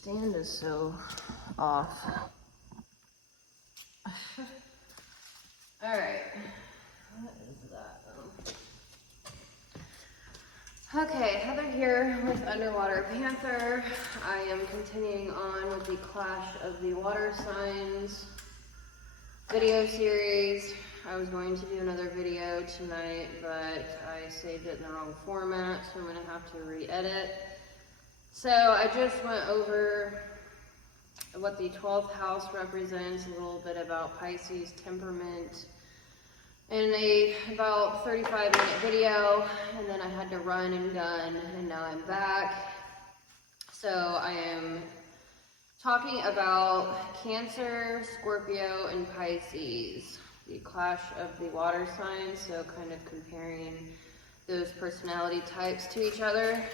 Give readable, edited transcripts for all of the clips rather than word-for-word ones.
stand is so off. Alright. What is that? Okay, Heather here with Underwater Panther. I am continuing on with the Clash of the Water Signs video series. I was going to do another video tonight, but I saved it in the wrong format, so I'm going to have to re-edit. So I just went over what the 12th house represents, a little bit about Pisces temperament in a about 35-minute video, and then I had to run and gun, and now I'm back. So I am talking about Cancer, Scorpio, and Pisces, the clash of the water signs, so kind of comparing those personality types to each other.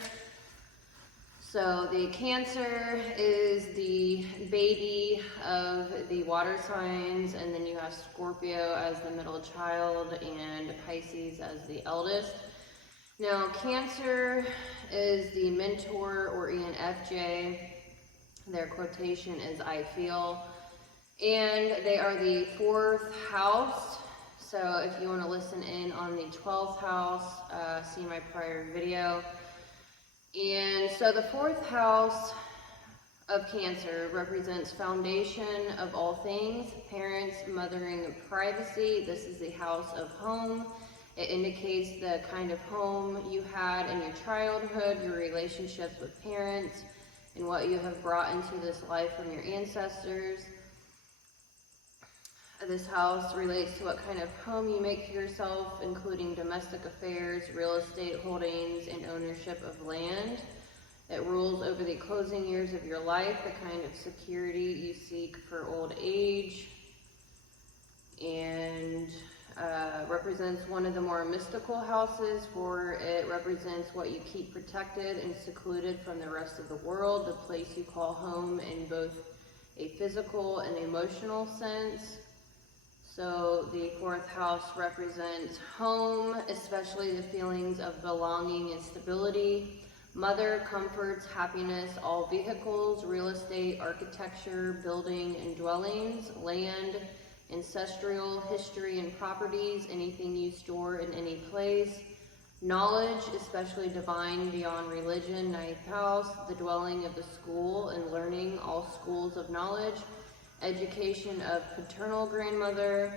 So the Cancer is the baby of the water signs, and then you have Scorpio as the middle child and Pisces as the eldest. Now Cancer is the mentor, or INFJ. Their quotation is "I feel," and they are the 4th house. So if you want to listen in on the 12th house, see my prior video. And so the 4th house of Cancer represents foundation of all things, parents, mothering, privacy. This is the house of home. It indicates the kind of home you had in your childhood, your relationships with parents, and what you have brought into this life from your ancestors. This house relates to what kind of home you make for yourself, including domestic affairs, real estate holdings, and ownership of land. It rules over the closing years of your life, the kind of security you seek for old age, and represents one of the more mystical houses, for it represents what you keep protected and secluded from the rest of the world, the place you call home in both a physical and emotional sense. So the 4th house represents home, especially the feelings of belonging and stability, mother, comforts, happiness, all vehicles, real estate, architecture, building and dwellings, land, ancestral history and properties, anything you store in any place, knowledge, especially divine beyond religion, 9th house, the dwelling of the school and learning, all schools of knowledge, education of paternal grandmother.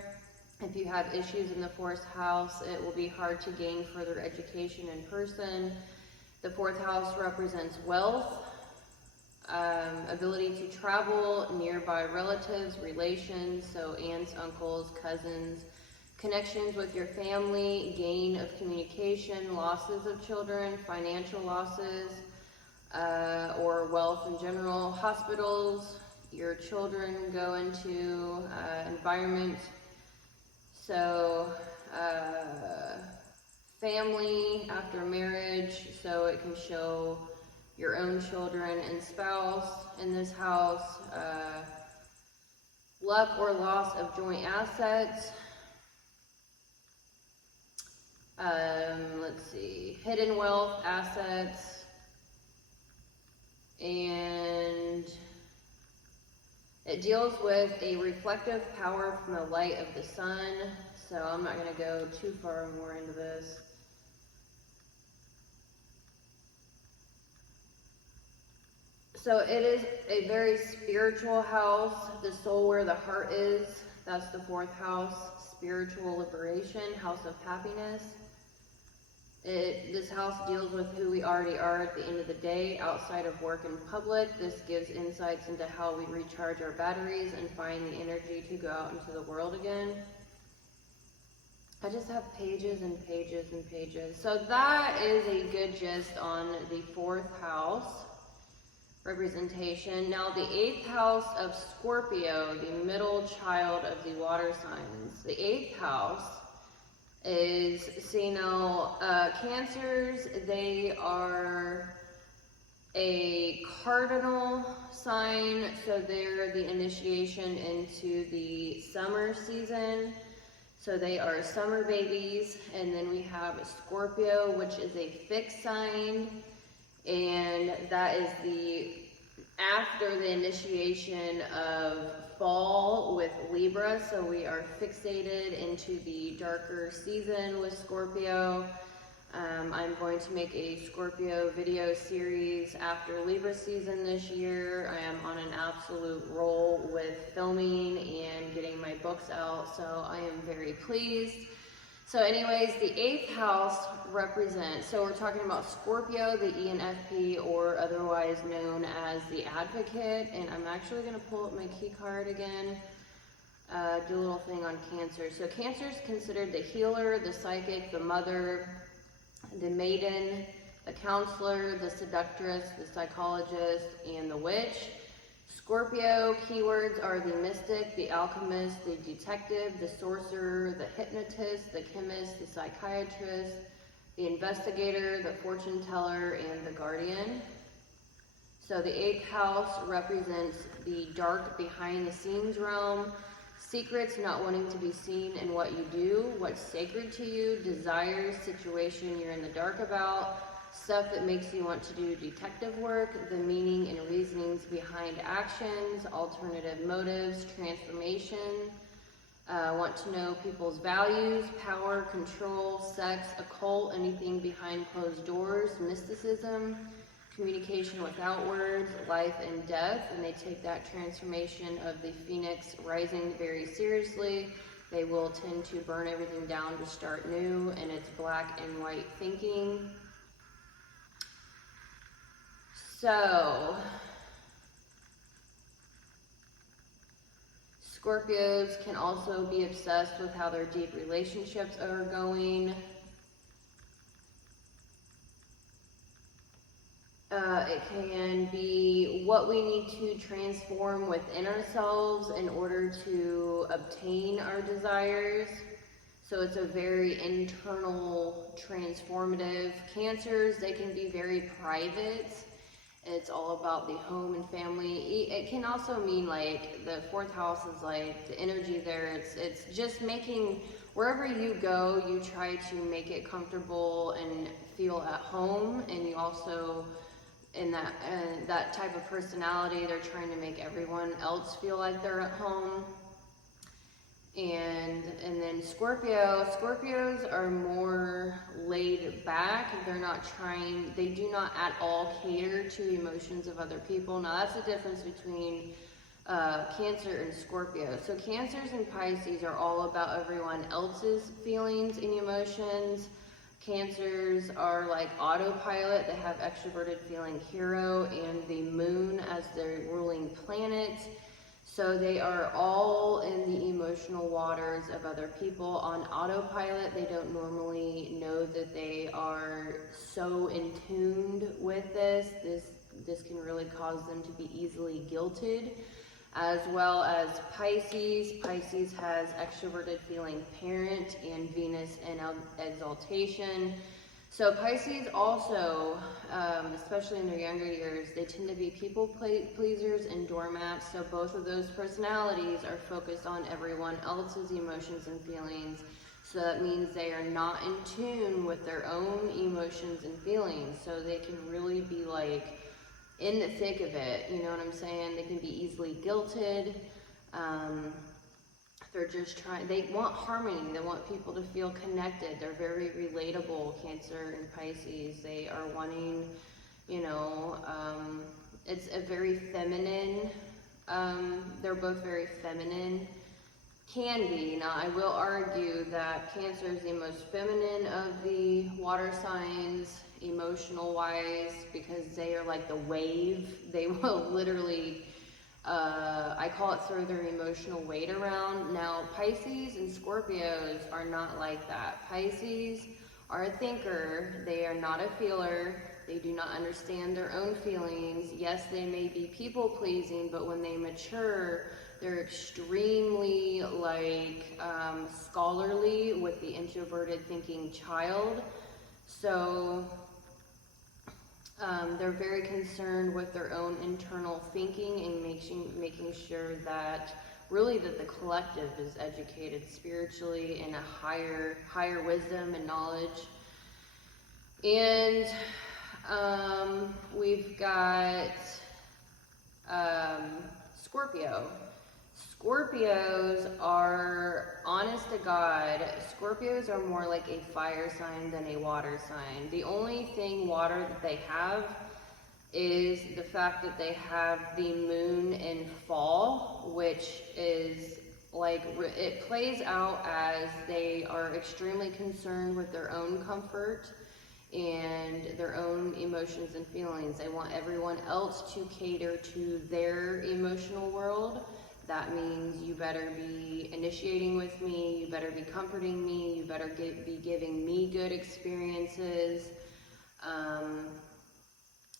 If you have issues in the 4th house, it will be hard to gain further education in person. The 4th house represents wealth, ability to travel, nearby relatives, relations, so aunts, uncles, cousins, connections with your family, gain of communication, losses of children, financial losses, or wealth in general, hospitals, your children go into environment, so family after marriage, so it can show your own children and spouse in this house, luck or loss of joint assets, let's see, hidden wealth, assets, and it deals with a reflective power from the light of the sun, so I'm not going to go too far more into this. So it is a very spiritual house, the soul where the heart is. That's the 4th house, spiritual liberation, house of happiness. This house deals with who we already are at the end of the day, outside of work and public. This gives insights into how we recharge our batteries and find the energy to go out into the world again. I just have pages and pages and pages. So that is a good gist on the 4th house representation. Now the 8th house of Scorpio, the middle child of the water signs. The 8th house is, see now, Cancers, they are a cardinal sign, so they're the initiation into the summer season. So they are summer babies. And then we have Scorpio, which is a fixed sign, and that is the after the initiation of fall with Libra, so we are fixated into the darker season with Scorpio. I'm going to make a Scorpio video series after Libra season this year. I am on an absolute roll with filming and getting my books out, so I am very pleased. So anyways, the 8th house represents, so we're talking about Scorpio, the INFJ, or otherwise known as the Advocate, and I'm actually going to pull up my key card again, do a little thing on Cancer. So Cancer is considered the healer, the psychic, the mother, the maiden, the counselor, the seductress, the psychologist, and the witch. Scorpio keywords are the mystic, the alchemist, the detective, the sorcerer, the hypnotist, the chemist, the psychiatrist, the investigator, the fortune teller, and the guardian. So the 8th house represents the dark behind the scenes realm, secrets, not wanting to be seen in what you do, what's sacred to you, desires, situation you're in the dark about, stuff that makes you want to do detective work, the meaning and reasonings behind actions, alternative motives, transformation, want to know people's values, power, control, sex, occult, anything behind closed doors, mysticism, communication without words, life and death, and they take that transformation of the phoenix rising very seriously. They will tend to burn everything down to start new, and it's black and white thinking. So, Scorpios can also be obsessed with how their deep relationships are going. It can be what we need to transform within ourselves in order to obtain our desires. So it's a very internal, transformative. Cancers, they can be very private. It's all about the home and family. It can also mean like the 4th house is like the energy there. It's just making, wherever you go, you try to make it comfortable and feel at home. And you also, in that type of personality, they're trying to make everyone else feel like they're at home. And then Scorpios are more laid back. They're not trying, they do not at all cater to emotions of other people. Now that's the difference between Cancer and Scorpio. So Cancers and Pisces are all about everyone else's feelings and emotions. Cancers are like autopilot. They have extroverted feeling hero and the moon as their ruling planet. So they are all in the emotional waters of other people on autopilot. They don't normally know that they are so in tune with this. This can really cause them to be easily guilted. As well as Pisces. Pisces has extroverted feeling parent and Venus in exaltation. So Pisces also, especially in their younger years, they tend to be people pleasers and doormats. So both of those personalities are focused on everyone else's emotions and feelings. So that means they are not in tune with their own emotions and feelings. So they can really be like in the thick of it, you know what I'm saying? They can be easily guilted. They're just trying, they want harmony, they want people to feel connected. They're very relatable, Cancer and Pisces. They are wanting, you know, it's a very feminine, they're both very feminine, can be. Now I will argue that Cancer is the most feminine of the water signs, emotional wise, because they are like the wave. They will literally, I call it, throw their emotional weight around. Now Pisces and Scorpios are not like that. Pisces are a thinker. They are not a feeler. They do not understand their own feelings. Yes, they may be people pleasing, but when they mature, they're extremely like scholarly with the introverted thinking child. So they're very concerned with their own internal thinking and making sure that really that the collective is educated spiritually in a higher wisdom and knowledge. And we've got Scorpio. Scorpios are, honest to God, Scorpios are more like a fire sign than a water sign. The only thing water that they have is the fact that they have the moon in fall, which is like, it plays out as they are extremely concerned with their own comfort and their own emotions and feelings. They want everyone else to cater to their emotional world. That means you better be initiating with me, you better be comforting me, you better be giving me good experiences,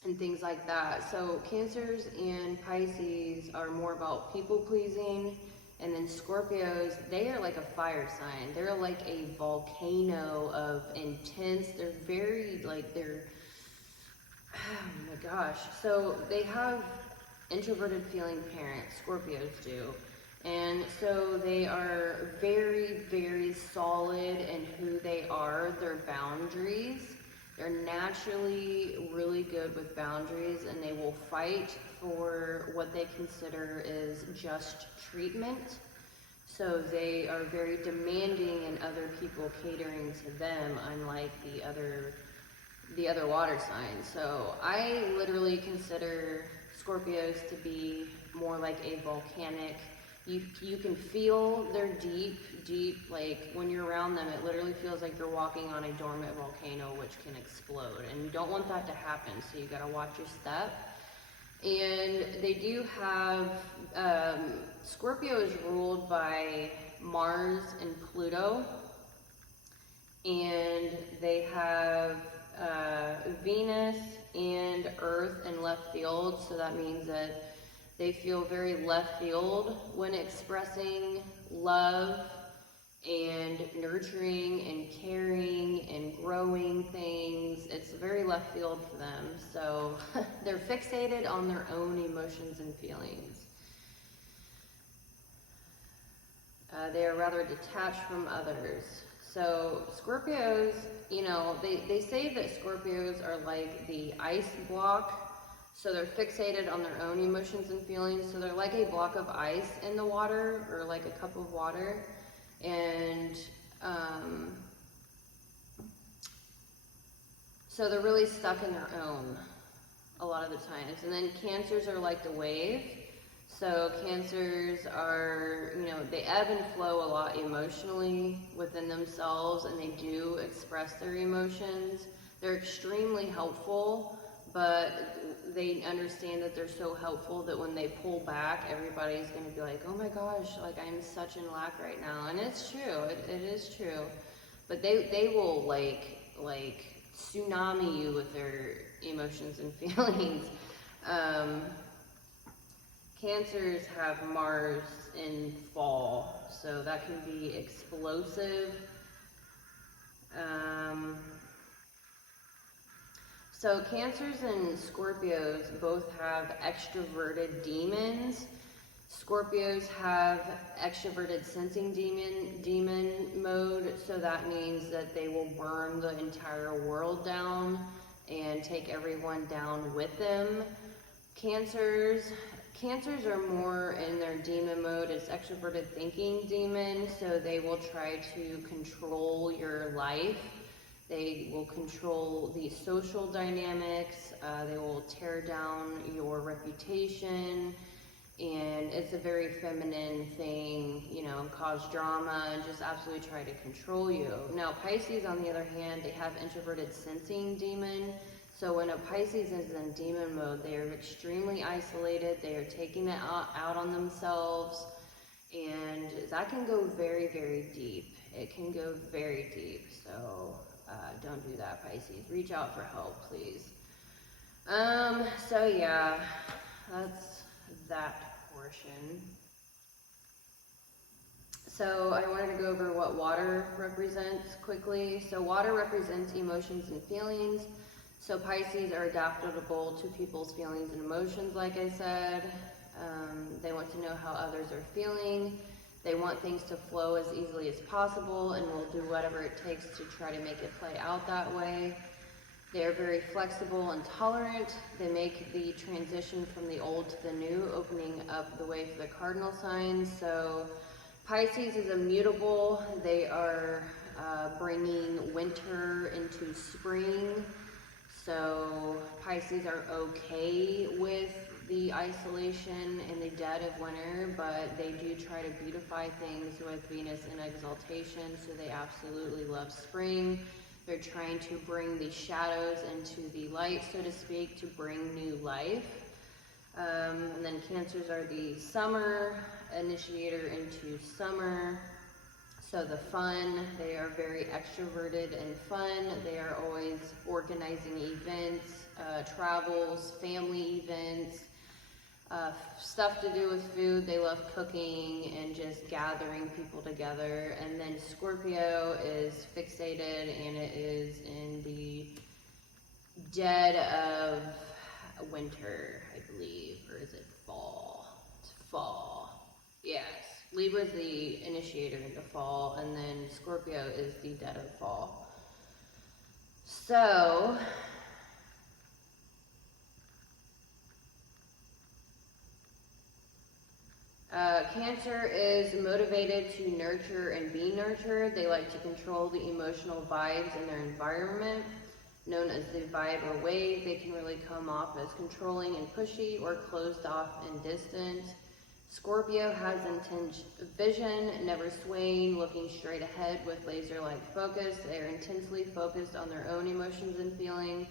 and things like that. So Cancers and Pisces are more about people pleasing, and then Scorpios, they are like a fire sign. They're like a volcano of intense, they're very like, oh my gosh. So they have introverted feeling parents, Scorpios do. And so they are very, very solid in who they are, their boundaries. They're naturally really good with boundaries, and they will fight for what they consider is just treatment. So they are very demanding in other people catering to them, unlike the other water signs. So I literally consider Scorpios to be more like a volcanic. You can feel they're deep, like when you're around them, it literally feels like you're walking on a dormant volcano which can explode, and you don't want that to happen, so you gotta watch your step. And they do have, Scorpio is ruled by Mars and Pluto, and they have Venus and Earth in left field, so that means that they feel very left field when expressing love and nurturing and caring and growing things. It's very left field for them. So they're fixated on their own emotions and feelings. They are rather detached from others. So Scorpios, you know, they say that Scorpios are like the ice block. So they're fixated on their own emotions and feelings. So they're like a block of ice in the water, or like a cup of water. And so they're really stuck in their own a lot of the times. And then Cancers are like the wave. So Cancers are, you know, they ebb and flow a lot emotionally within themselves, and they do express their emotions. They're extremely helpful, but they understand that they're so helpful that when they pull back, everybody's going to be like, oh my gosh, like I'm such in lack right now. And it's true, it is true. But they will like tsunami you with their emotions and feelings. Cancers have Mars in fall, so that can be explosive. So Cancers and Scorpios both have extroverted demons. Scorpios have extroverted sensing demon mode, so that means that they will burn the entire world down and take everyone down with them. Cancers are more in their demon mode. It's extroverted thinking demon, so they will try to control your life. They will control the social dynamics. They will tear down your reputation, and it's a very feminine thing, you know, cause drama and just absolutely try to control you. Now Pisces, on the other hand, they have introverted sensing demon. So when a Pisces is in demon mode, they are extremely isolated. They are taking it out on themselves, and that can go very, very deep. It can go very deep. So don't do that, Pisces. Reach out for help, please. So yeah, that's that portion. So I wanted to go over what water represents quickly. So water represents emotions and feelings. So Pisces are adaptable to people's feelings and emotions, like I said. They want to know how others are feeling. They want things to flow as easily as possible, and will do whatever it takes to try to make it play out that way. They are very flexible and tolerant. They make the transition from the old to the new, opening up the way for the cardinal signs. So Pisces is immutable. They are bringing winter into spring. So Pisces are okay with the isolation and the dead of winter, but they do try to beautify things with Venus in exaltation, so they absolutely love spring. They're trying to bring the shadows into the light, so to speak, to bring new life. And then Cancers are the summer initiator into summer. So the fun, they are very extroverted and fun. They are always organizing events, travels, family events, stuff to do with food. They love cooking and just gathering people together. And then Scorpio is fixated, and it is in the dead of winter, I believe, or is it fall? It's fall. Yes. Libra is the initiator into fall, and then Scorpio is the dead of fall. So Cancer is motivated to nurture and be nurtured. They like to control the emotional vibes in their environment. Known as the vibe or wave, they can really come off as controlling and pushy, or closed off and distant. Scorpio has intense vision, never swaying, looking straight ahead with laser-like focus. They are intensely focused on their own emotions and feelings.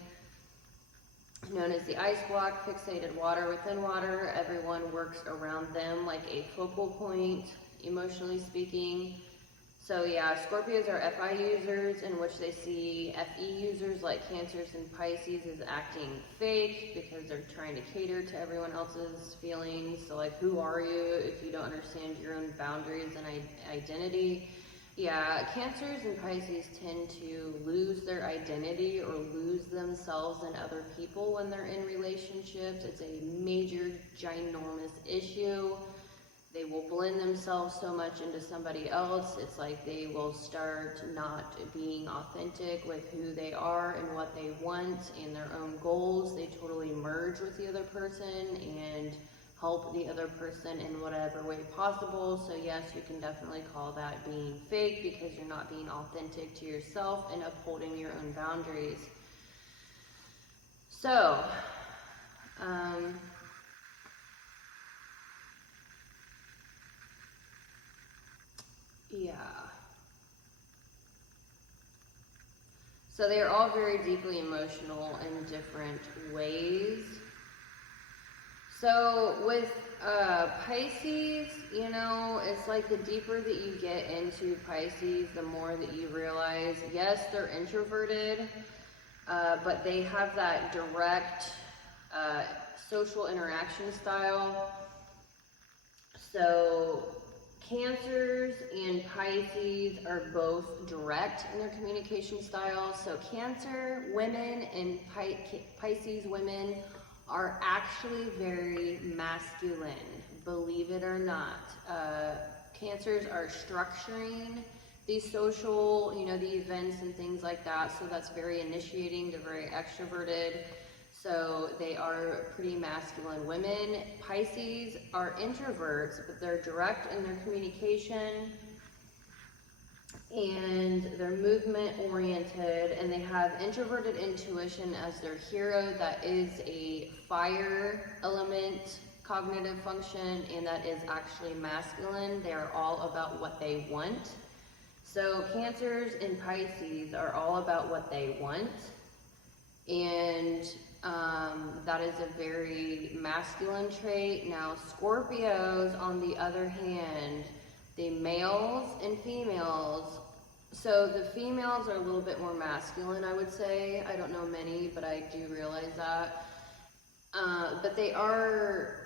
Known as the ice block, fixated water within water. Everyone works around them like a focal point, emotionally speaking. So yeah, Scorpios are FI users, in which they see FE users like Cancers and Pisces as acting fake because they're trying to cater to everyone else's feelings. So like, who are you if you don't understand your own boundaries and identity? Yeah, Cancers and Pisces tend to lose their identity or lose themselves in other people when they're in relationships. It's a major, ginormous issue. They will blend themselves so much into somebody else. It's like they will start not being authentic with who they are and what they want and their own goals. They totally merge with the other person and help the other person in whatever way possible. So yes, you can definitely call that being fake, because you're not being authentic to yourself and upholding your own boundaries. So, yeah. So they are all very deeply emotional in different ways. So with Pisces, you know, it's like the deeper that you get into Pisces, the more that you realize, yes, they're introverted, but they have that direct social interaction style. So Cancers and Pisces are both direct in their communication style. So Cancer women and Pisces women are actually very masculine, believe it or not. Cancers are structuring these social, you know, the events and things like that. So that's very initiating. They're very extroverted. So they are pretty masculine women. Pisces are introverts, but they're direct in their communication, and they're movement oriented, and they have introverted intuition as their hero. That is a fire element cognitive function, and that is actually masculine. They are all about what they want. So Cancers and Pisces are all about what they want, and that is a very masculine trait. Now Scorpios, on the other hand, the males and females, so the females are a little bit more masculine, I would say. I don't know many, but I do realize that. But they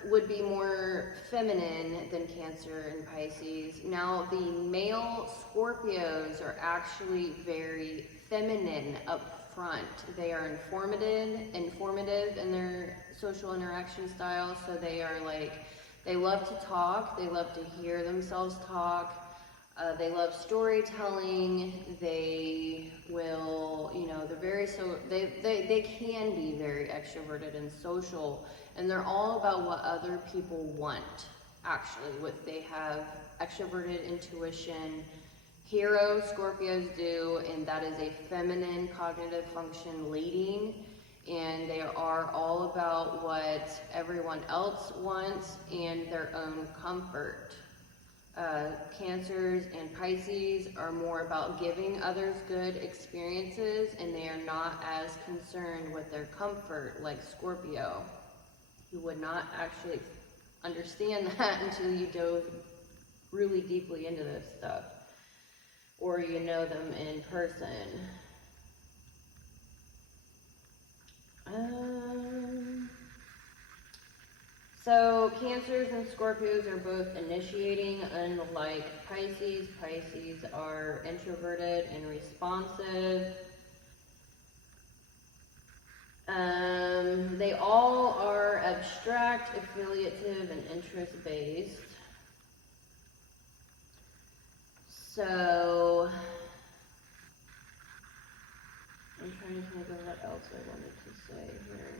would be more feminine than Cancer and Pisces. Now the male Scorpios are actually very feminine up front. They are informative in their social interaction style. So they are like, they love to talk, they love to hear themselves talk. They love storytelling. They will, they can be very extroverted and social, and they're all about what other people want, actually. They have extroverted intuition. Hero Scorpios do, and that is a feminine cognitive function leading, and they are all about what everyone else wants and their own comfort. Cancers and Pisces are more about giving others good experiences, and they are not as concerned with their comfort like Scorpio. You would not actually understand that until you dove really deeply into this stuff, or you know them in person. So Cancers and Scorpios are both initiating, unlike Pisces. Pisces are introverted and responsive. They all are abstract, affiliative, and interest-based. So I'm trying to think of what else I wanted to say here.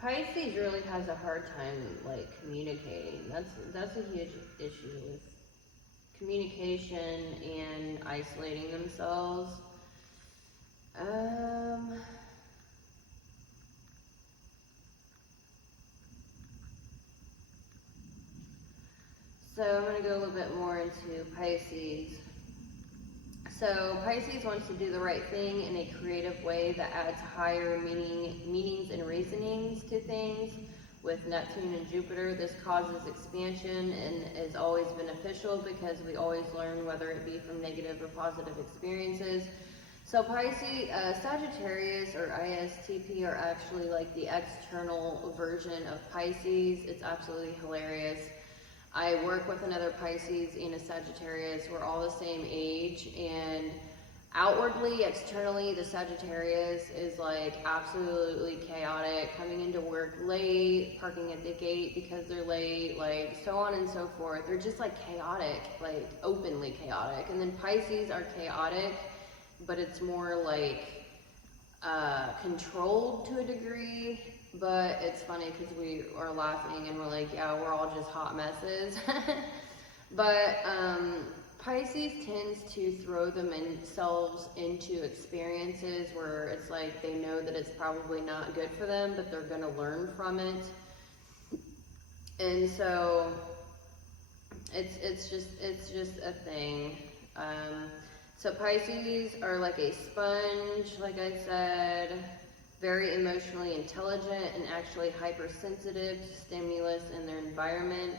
Pisces really has a hard time communicating. That's a huge issue with communication and isolating themselves. So I'm going to go a little bit more into Pisces. So Pisces wants to do the right thing in a creative way that adds higher meanings and reasonings to things. With Neptune and Jupiter, this causes expansion and is always beneficial because we always learn, whether it be from negative or positive experiences. So Pisces, Sagittarius or ISTP are actually like the external version of Pisces. It's absolutely hilarious. I work with another Pisces and a Sagittarius. We're all the same age, and outwardly, externally, the Sagittarius is like absolutely chaotic, coming into work late, parking at the gate because they're late, like so on and so forth. They're just like chaotic, like openly chaotic. And then Pisces are chaotic, but it's more like controlled to a degree. But it's funny because we are laughing and we're like, yeah, we're all just hot messes. But Pisces tends to throw themselves into experiences where it's like they know that it's probably not good for them, but they're going to learn from it. And so it's just a thing. So Pisces are like a sponge, like I said, very emotionally intelligent and actually hypersensitive to stimulus in their environment.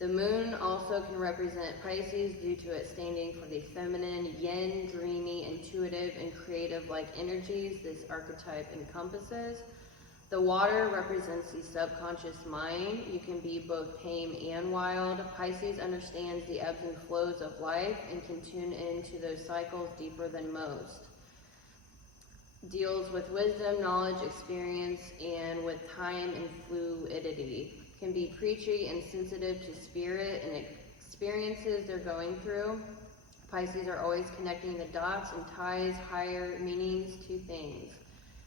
The moon also can represent Pisces due to it standing for the feminine, yin, dreamy, intuitive, and creative-like energies this archetype encompasses. The water represents the subconscious mind. You can be both tame and wild. Pisces understands the ebbs and flows of life and can tune into those cycles deeper than most. Deals with wisdom, knowledge, experience, and with time and fluidity. Can be preachy and sensitive to spirit and experiences they're going through. Pisces are always connecting the dots and ties higher meanings to things.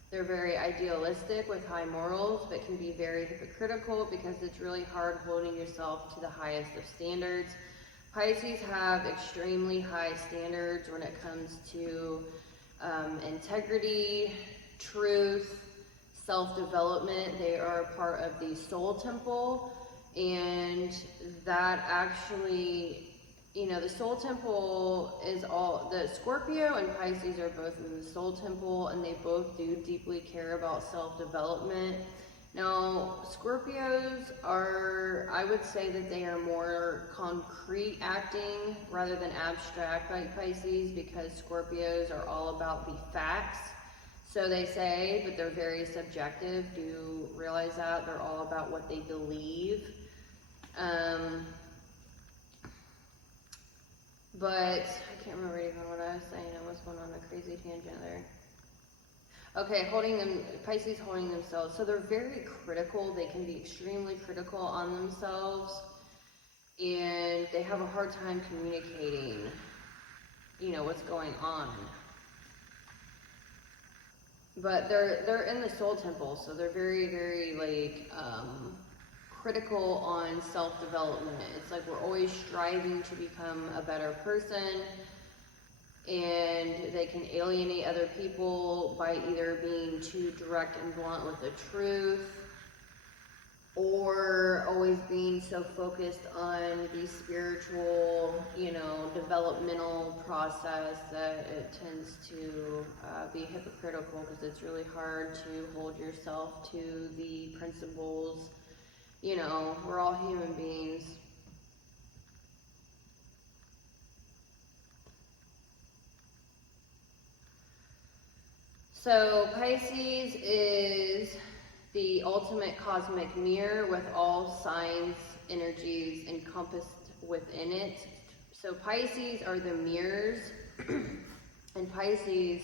They're very idealistic with high morals, but can be very hypocritical because it's really hard holding yourself to the highest of standards. Pisces have extremely high standards when it comes to integrity, truth, self-development. They are a part of the soul temple, and that actually, the soul temple is all, the Scorpio and Pisces are both in the soul temple, and they both do deeply care about self-development. Now, Scorpios are, I would say that they are more concrete acting rather than abstract like Pisces, because Scorpios are all about the facts. So they say, but they're very subjective. Do you realize that? They're all about what they believe. But I can't remember even what I was saying. I was going on a crazy tangent there. Okay, Pisces holding themselves. So they're very critical. They can be extremely critical on themselves. And they have a hard time communicating, you know, what's going on. But they're in the soul temple, so they're very, very, like, critical on self-development. It's like we're always striving to become a better person, and they can alienate other people by either being too direct and blunt with the truth, or always being so focused on the spiritual, you know, developmental process that it tends to be hypocritical, because it's really hard to hold yourself to the principles. You know, we're all human beings. So Pisces is the ultimate cosmic mirror with all signs, energies encompassed within it. So Pisces are the mirrors, and Pisces,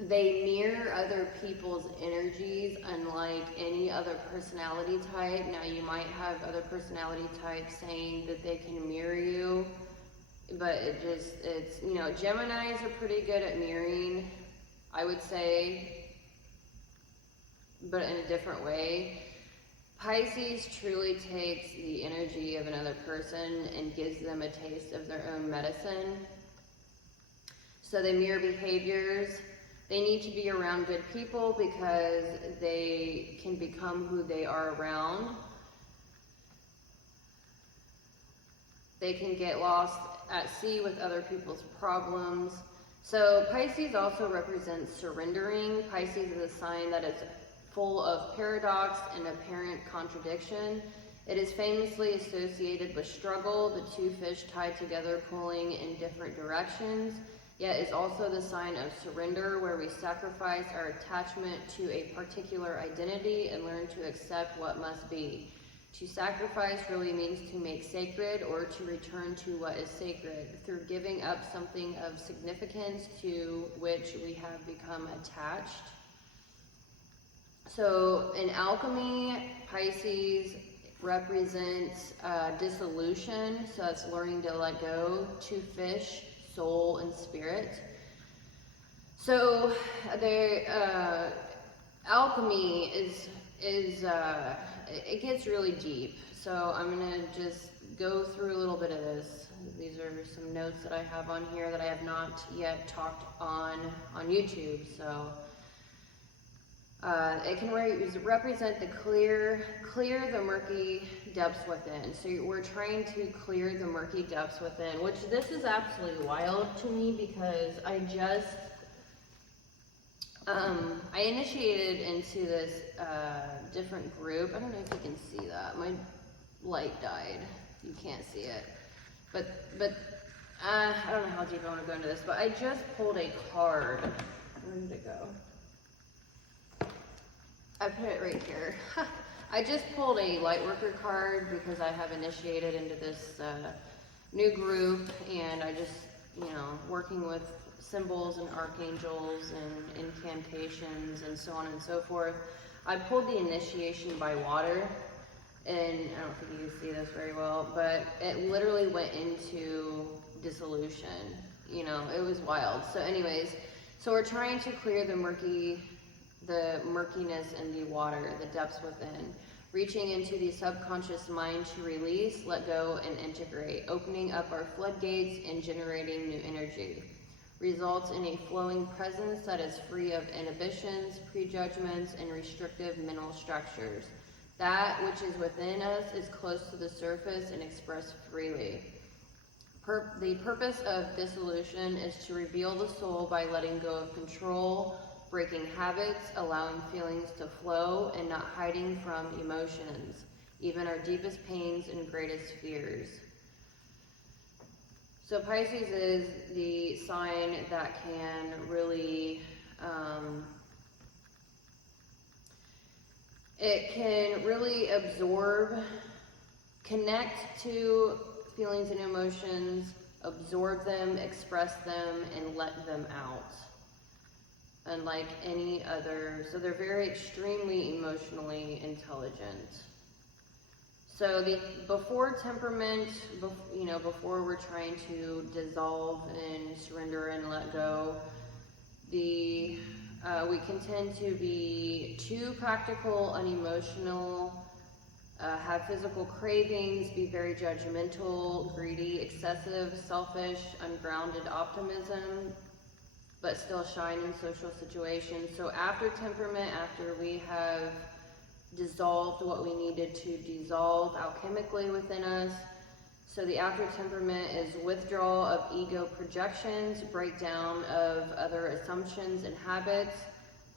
they mirror other people's energies unlike any other personality type. Now, you might have other personality types saying that they can mirror you, but it's, you know, Geminis are pretty good at mirroring, I would say, but in a different way. Pisces truly takes the energy of another person and gives them a taste of their own medicine. So they mirror behaviors. They need to be around good people because they can become who they are around. They can get lost at sea with other people's problems. So Pisces also represents surrendering. Pisces is a sign that is full of paradox and apparent contradiction. It is famously associated with struggle, the two fish tied together pulling in different directions, yet is also the sign of surrender, where we sacrifice our attachment to a particular identity and learn to accept what must be. To sacrifice really means to make sacred, or to return to what is sacred, through giving up something of significance to which we have become attached. So in alchemy, Pisces represents dissolution, so that's learning to let go. Two fish, soul and spirit. So the alchemy is it gets really deep. So I'm gonna just go through a little bit of this. These are some notes that I have on here that I have not yet talked on YouTube. So it can represent the clear the murky depths within. So we're trying to clear the murky depths within, which this is absolutely wild to me, because I just I initiated into this different group. I don't know if you can see that. My light died. You can't see it. But I don't know how deep I want to go into this, but I just pulled a card. Where did it go? I put it right here. I just pulled a Lightworker card because I have initiated into this new group, and I just, you know, working with symbols and archangels and incantations and so on and so forth. I pulled the initiation by water, and I don't think you can see this very well, but it literally went into dissolution. You know, it was wild. So anyways, so we're trying to clear the murkiness in the water, the depths within, reaching into the subconscious mind to release, let go, and integrate, opening up our floodgates and generating new energy. Results in a flowing presence that is free of inhibitions, prejudgments, and restrictive mental structures. That which is within us is close to the surface and expressed freely. The purpose of dissolution is to reveal the soul by letting go of control, breaking habits, allowing feelings to flow, and not hiding from emotions, even our deepest pains and greatest fears. So Pisces is the sign that can really, it can really absorb, connect to feelings and emotions, absorb them, express them, and let them out. Unlike any other, so they're very extremely emotionally intelligent. So before temperament, before we're trying to dissolve and surrender and let go, we can tend to be too practical, unemotional, have physical cravings, be very judgmental, greedy, excessive, selfish, ungrounded optimism, but still shine in social situations. So after temperament, after we have dissolved what we needed to dissolve alchemically within us, so the after temperament is withdrawal of ego projections, breakdown of other assumptions and habits.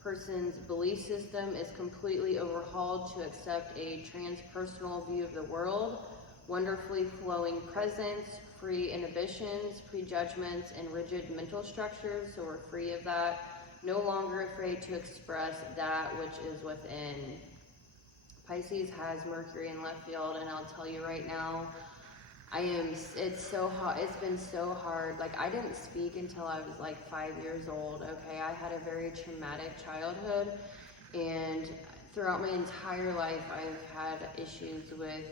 Person's belief system is completely overhauled to accept a transpersonal view of the world, wonderfully flowing presence, free inhibitions, prejudgments, and rigid mental structures, so we're free of that, no longer afraid to express that which is within. Pisces has Mercury in left field, and I'll tell you right now, it's so hard, it's been so hard. Like, I didn't speak until I was like 5 years old, okay? I had a very traumatic childhood, and throughout my entire life, I've had issues with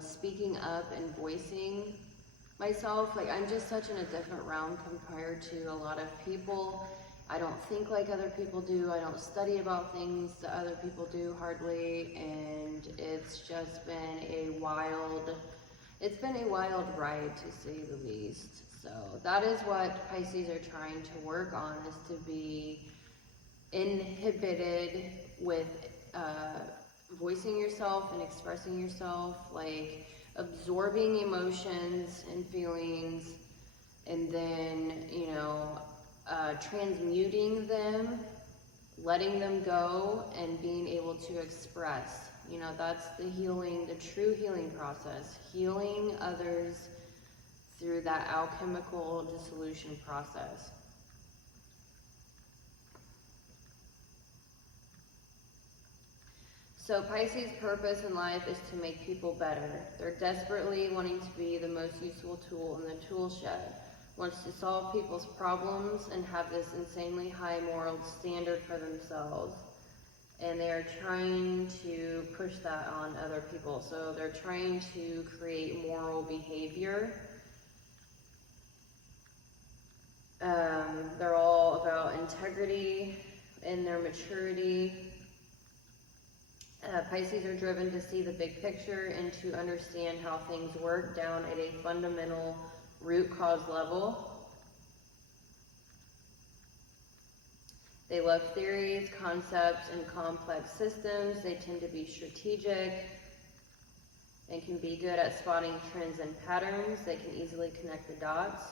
speaking up and voicing myself. Like, I'm just such in a different realm compared to a lot of people. I don't think like other people do. I don't study about things that other people do hardly, and it's just been a wild ride, to say the least. So that is what Pisces are trying to work on, is to be inhibited with voicing yourself and expressing yourself, like absorbing emotions and feelings, and then, transmuting them, letting them go, and being able to express. That's the healing, the true healing process, healing others through that alchemical dissolution process. So Pisces' purpose in life is to make people better. They're desperately wanting to be the most useful tool in the tool shed, wants to solve people's problems and have this insanely high moral standard for themselves. And they're trying to push that on other people. So they're trying to create moral behavior. They're all about integrity and their maturity. Pisces are driven to see the big picture and to understand how things work down at a fundamental root cause level. They love theories, concepts, and complex systems. They tend to be strategic and can be good at spotting trends and patterns. They can easily connect the dots.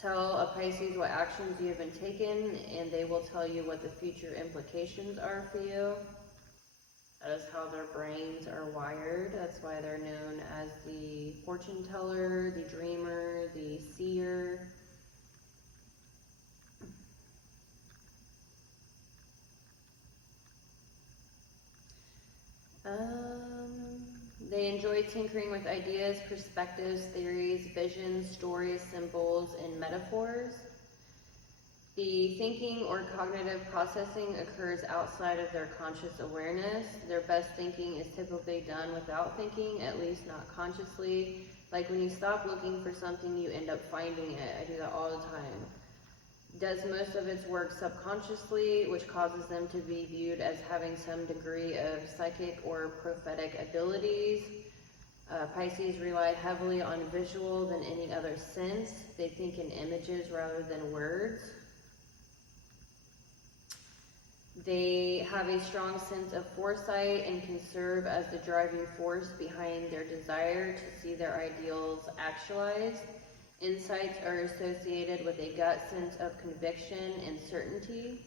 Tell a Pisces what actions you have been taken, and they will tell you what the future implications are for you. That is how their brains are wired. That's why they're known as the fortune teller, the dreamer, the seer. They enjoy tinkering with ideas, perspectives, theories, visions, stories, symbols, and metaphors. The thinking or cognitive processing occurs outside of their conscious awareness. Their best thinking is typically done without thinking, at least not consciously. Like when you stop looking for something, you end up finding it. I do that all the time. Does most of its work subconsciously, which causes them to be viewed as having some degree of psychic or prophetic abilities. Pisces rely heavily on visual than any other sense. They think in images rather than words. They have a strong sense of foresight and can serve as the driving force behind their desire to see their ideals actualized. Insights are associated with a gut sense of conviction and certainty.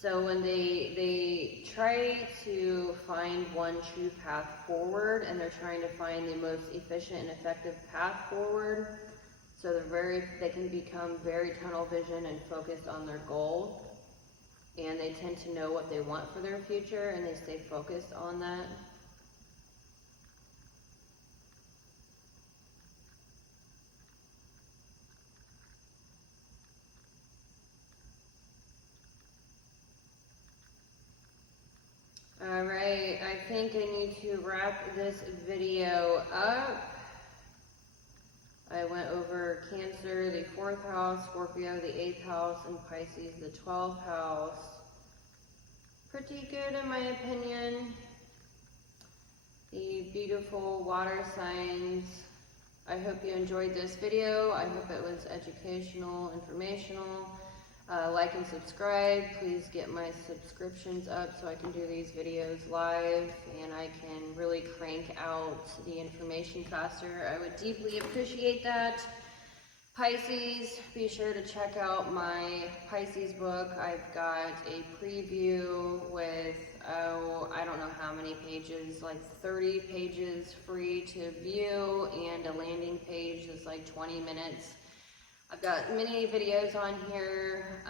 So when they try to find one true path forward, and they're trying to find the most efficient and effective path forward, so they can become very tunnel vision and focused on their goal, and they tend to know what they want for their future, and they stay focused on that. Alright, I think I need to wrap this video up. I went over Cancer, the 4th house, Scorpio, the 8th house, and Pisces, the 12th house. Pretty good in my opinion. The beautiful water signs. I hope you enjoyed this video. I hope it was educational, informational. Like and subscribe. Please get my subscriptions up so I can do these videos live and I can really crank out the information faster. I would deeply appreciate that. Pisces, be sure to check out my Pisces book. I've got a preview with, I don't know how many pages, like 30 pages free to view, and a landing page that's like 20 minutes. I've got many videos on here.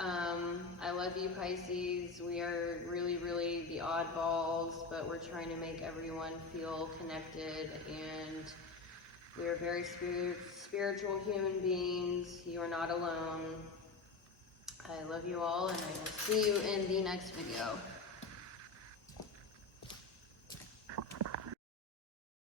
I love you, Pisces. We are really, really the oddballs, but we're trying to make everyone feel connected, and we are very spiritual human beings. You are not alone. I love you all, and I will see you in the next video.